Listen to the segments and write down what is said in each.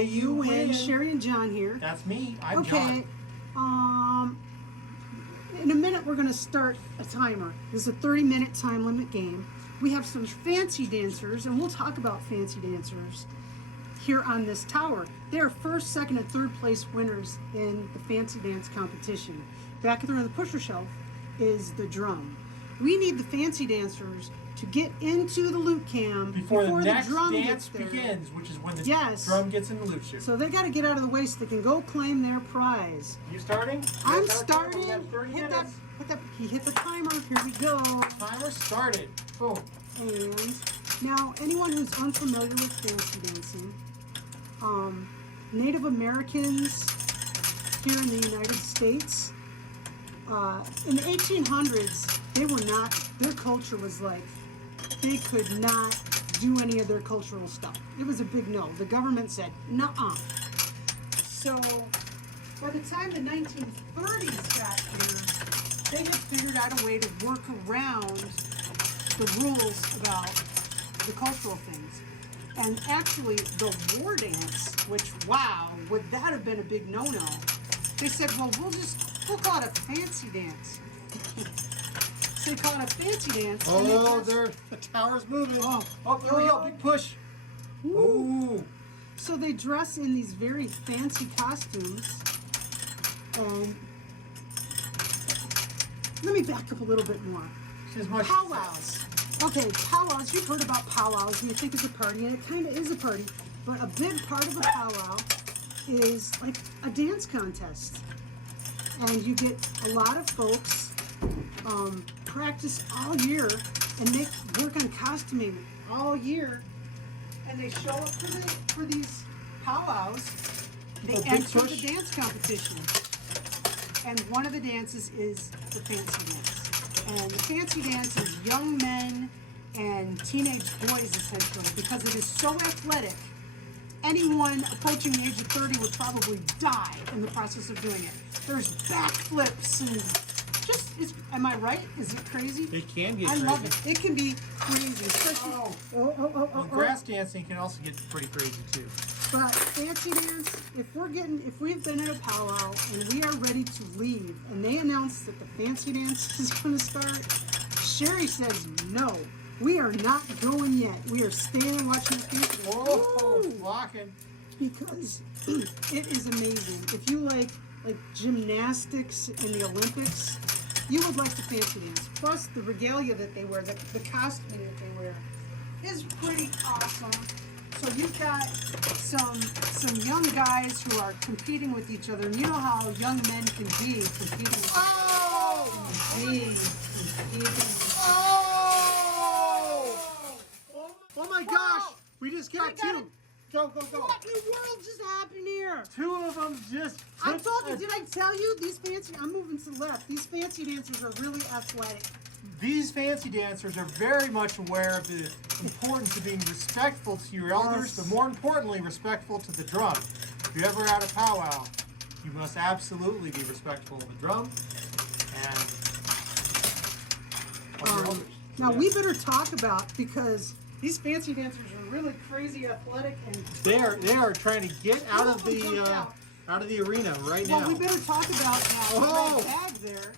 play you win. Sherry and John here. That's me. I'm okay. John. In a minute, we're going to start a timer. This is a 30-minute time limit game. We have some fancy dancers, and we'll talk about fancy dancers here on this tower. They are first, second, and third place winners in the fancy dance competition. Back there on the pusher shelf is the drum. We need the fancy dancers to get into the loot cam before the next drum dance begins, which is when the yes. drum gets in the loot chute. So they got to get out of the way so they can go claim their prize. You starting? I'm starting. We have 30 minutes. He hit the timer. Here we go. Timer started. Boom. And now, anyone who's unfamiliar with fancy dancing, Native Americans here in the United States, in the 1800s, they were not, their culture was like, they could not do any of their cultural stuff. It was a big no. The government said, nuh-uh. So, by the time the 1930s got here, they had figured out a way to work around the rules about the cultural things. And actually, the war dance, which, wow, would that have been a big no-no? They said, well, we'll call it a fancy dance. So they call it a fancy dance. Oh, the tower's moving. Oh, here we go, big push. Ooh. So they dress in these very fancy costumes. And let me back up a little bit more. Powwows. Okay, powwows. You've heard about powwows, and you think it's a party, and it kind of is a party. But a big part of a powwow is like a dance contest. And you get a lot of folks practice all year and work on costuming all year, and they show up for these powwows. They enter the dance competition, and one of the dances is the fancy dance. And the fancy dance is young men and teenage boys essentially, because it is so athletic. Anyone approaching the age of 30 would probably die in the process of doing it. There's backflips and am I right? Is it crazy? It can get crazy. I love it. It can be crazy. Especially grass dancing can also get pretty crazy too. But fancy dance, if we've been at a powwow and we are ready to leave and they announce that the fancy dance is going to start, Sherry says no. We are not going yet. We are staying and watching the fancy dance. Oh, blocking. Because it is amazing. If you like gymnastics in the Olympics, you would like the fancy dance. Plus the regalia that they wear, the costuming that they wear is pretty awesome. So you've got some young guys who are competing with each other. And you know how young men can be competing with Oh my gosh! We just got two. Go. What in the world just happened here? Two of them just... I told you, did I tell you? I'm moving to the left. These fancy dancers are really athletic. These fancy dancers are very much aware of the importance of being respectful to your elders, but more importantly, respectful to the drum. If you're ever at a powwow, you must absolutely be respectful of the drum and of your elders. Now, we better talk about, because these fancy dancers are really crazy athletic, and they are trying to get out of the arena right now. Well, we better talk about that red bag there.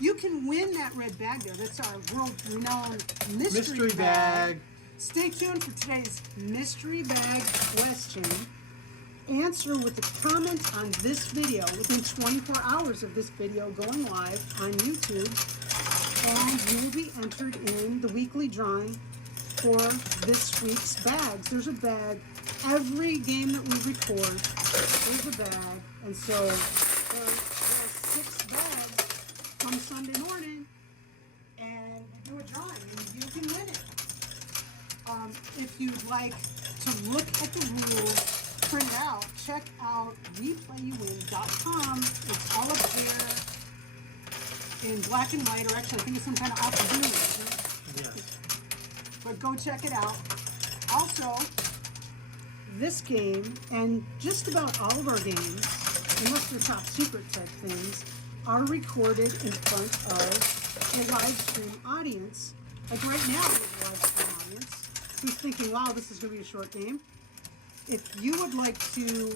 You can win that red bag there. That's our world-renowned mystery bag. Stay tuned for today's mystery bag question. Answer with a comment on this video within 24 hours of this video going live on YouTube, and you will be entered in the weekly drawing for this week's bags. There's a bag. Every game that we record, there's a bag. And so there are 6 bags come Sunday morning, and we do a drawing, and you can win it. If you'd like to look at the rules, print it out, check out WePlayYouWin.com. It's all up there in black and white, or actually I think it's some kind of alphabet, isn't it? Yes. But go check it out. Also, this game, and just about all of our games, unless they're top secret type things, are recorded in front of a live stream audience. Like right now, we have a live stream audience who's thinking, wow, this is going to be a short game. if you would like to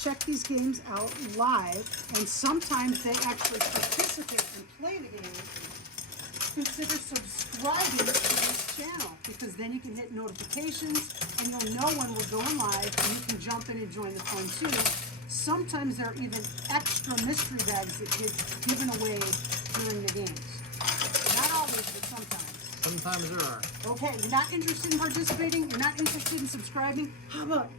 check these games out live, and sometimes they actually participate and play the game, consider subscribing to this channel, because then you can hit notifications and you'll know when we're going live, and you can jump in and join the fun too. Sometimes there are even extra mystery bags that get given away during the games. Not always, but sometimes. Sometimes there are. Okay, you're not interested in participating, you're not interested in subscribing, how about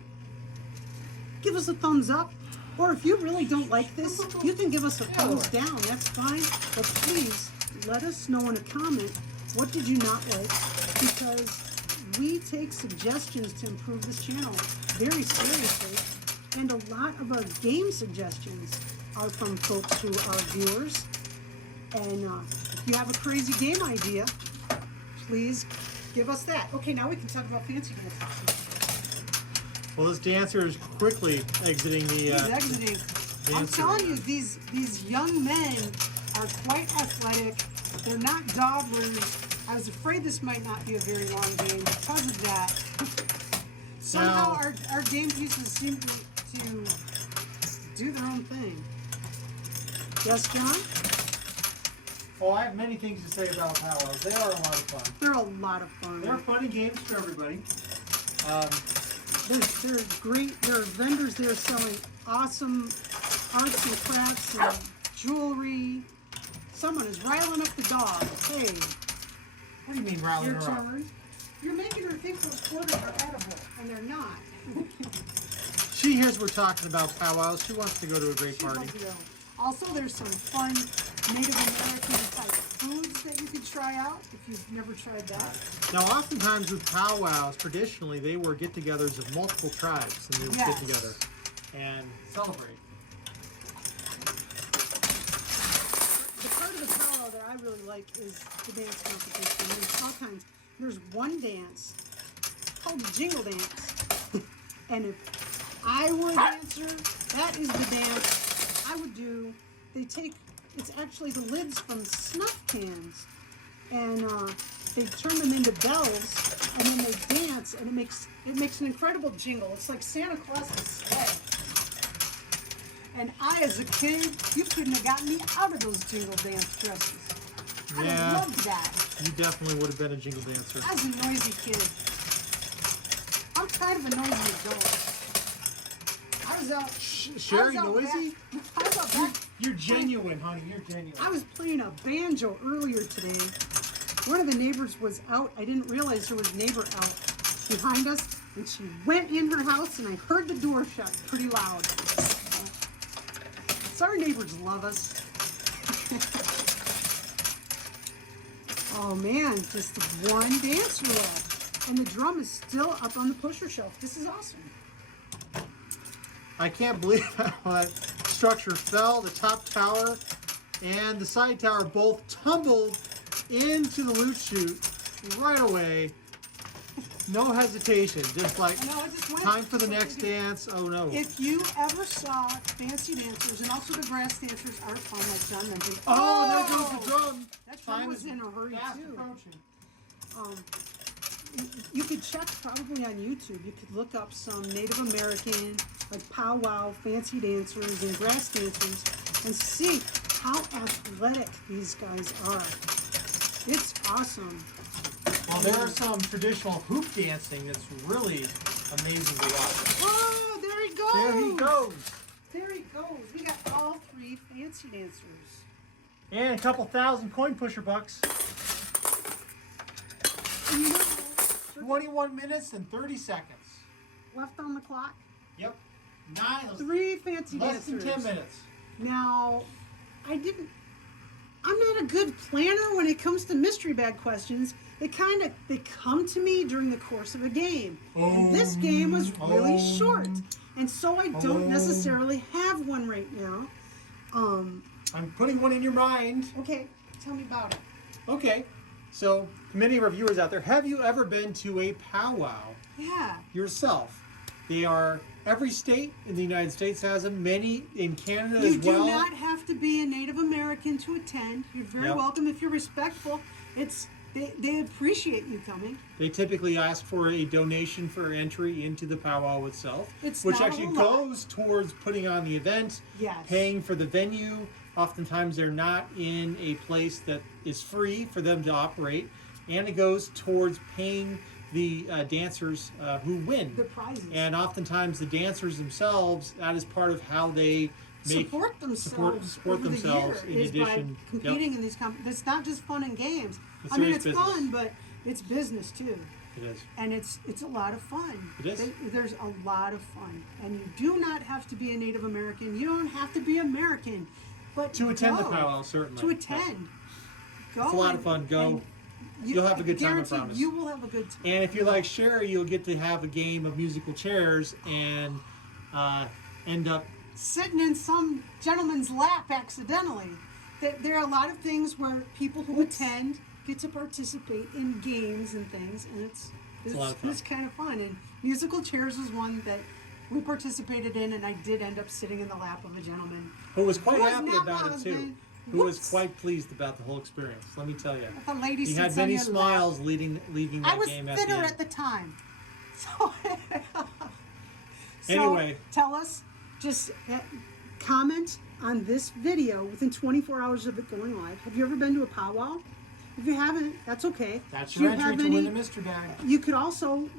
give us a thumbs up? Or if you really don't like this, you can give us a thumbs down, that's fine. But please, let us know in a comment, what did you not like? Because we take suggestions to improve this channel very seriously. And a lot of our game suggestions are from folks who are viewers. And if you have a crazy game idea, please give us that. Okay, now we can talk about fancy dances. Well, this dancer is quickly exiting the. He's exiting. I'm dancer. telling you, these young men are quite athletic. They're not dawdlers. I was afraid this might not be a very long game because of that. Somehow Now- our game pieces seem to do their own thing. Yes, John? Oh, I have many things to say about powwows. They are a lot of fun. They're a lot of fun. They're funny games for everybody. They're great. There are vendors there selling awesome arts and crafts and jewelry. Someone is riling up the dog. Hey, What do you mean, riling your her up? turn. You're making her think those quarters are edible, and they're not. She hears we're talking about powwows. She wants to go to a great She party. loves to go. Also, there's some fun Native American type foods that you could try out if you've never tried that. Now, oftentimes with powwows, traditionally, they were get-togethers of multiple tribes, and they would Yes. get together and celebrate. The part of the powwow that I really like is the dance competition. There's all kinds. There's one dance called the jingle dance. And if I were a dancer, that is the dance I would do. They take, it's actually the lids from snuff cans, and they turn them into bells, and then they dance, and it makes an incredible jingle. It's like Santa Claus's sleigh. And I, as a kid, you couldn't have gotten me out of those jingle dance dresses. I Yeah. loved that. You definitely would have been a jingle dancer. I was a noisy kid. I'm kind of a noisy adult. I was out. Sherry I was out Noisy? back- I was out back. You're genuine, honey. You're genuine. I was playing a banjo earlier today. One of the neighbors was out. I didn't realize there was a neighbor out behind us, and she went in her house, and I heard the door shut pretty loud. So our neighbors love us. Oh man, just one dancer left, and the drum is still up on the pusher shelf. This is awesome. I can't believe how that structure fell. The top tower and the side tower both tumbled into the loot chute right away. No hesitation. Just like, I know, it just went. time for the That's what next they do. dance. Oh no. If you ever saw fancy dancers, and also the brass dancers are fun, like John mentioned. Oh, there goes the drum. That drum was in a hurry fast too. approaching. You could check probably on YouTube. You could look up some Native American, like powwow, fancy dancers, and brass dancers, and see how athletic these guys are. It's awesome. Well, there are some traditional hoop dancing that's really amazing to watch. Oh, there he goes. There he goes. There he goes. We got all three fancy dancers. And a couple thousand coin pusher bucks. And you know, 21 minutes and 30 seconds. left on the clock. Yep. Three fancy Less than dancers. 10 minutes. Now, I'm not a good planner when it comes to mystery bag questions. They come to me during the course of a game. And this game was really short. And so I don't necessarily have one right now. I'm putting one in your mind. Okay, tell me about it. Okay. So, many of our viewers out there, have you ever been to a powwow Yeah. yourself? They are, every state in the United States has them, many in Canada You as well. do not have to be a Native American to attend. You're very Yep. welcome if you're respectful. It's They appreciate you coming. They typically ask for a donation for entry into the powwow itself, It's which not a actually lot. goes towards putting on the event, Yes. paying for the venue. Oftentimes they're not in a place that is free for them to operate, and it goes towards paying the dancers who win. The prizes. And oftentimes the dancers themselves, that is part of how they make support themselves support over themselves the year in is addition. by competing in these It's not just fun and games. It's I mean, serious it's business. fun, but it's business too. It is. And it's a lot of fun. It is. There's a lot of fun. And you do not have to be a Native American. You don't have to be American. But To attend the go. powwow, certainly. To attend. Go. It's a lot of fun. Go. and You'll have a good time, I guarantee promise. You will have a good time. And if you like Sherry, you'll get to have a game of musical chairs and end up. Sitting in some gentleman's lap accidentally. There are a lot of things where people who attend get to participate in games and things, and it's a lot of fun. it's kind of fun. And musical chairs was one that we participated in, and I did end up sitting in the lap of a gentleman. Who was quite Who was happy not about my it too. husband. Who was Whoops. quite pleased about the whole experience. Let me tell you. The lady He sits had on many your lap. smiles leaving I that was game at the thinner end. at the time. So, Anyway. tell us, just comment on this video within 24 hours of it going live. Have you ever been to a powwow? If you haven't, that's okay. That's Do you your entry have to any- win a mystery bag. You could also,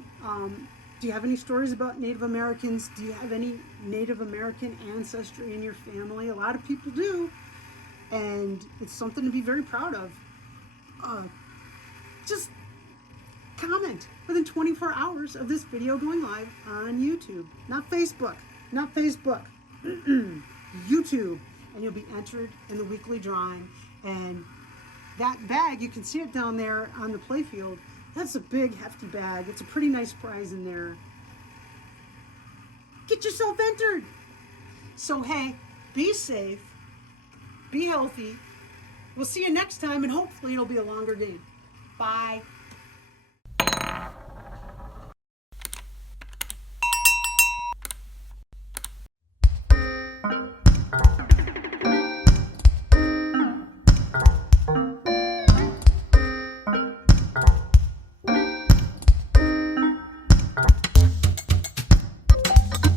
do you have any stories about Native Americans? Do you have any Native American ancestry in your family? A lot of people do. And it's something to be very proud of. Just comment within 24 hours of this video going live on YouTube. Not Facebook. Not Facebook. YouTube. And you'll be entered in the weekly drawing. And that bag, you can see it down there on the playfield. That's a big, hefty bag. It's a pretty nice prize in there. Get yourself entered. So, hey, be safe. Be healthy. We'll see you next time, and hopefully it'll be a longer game. Bye.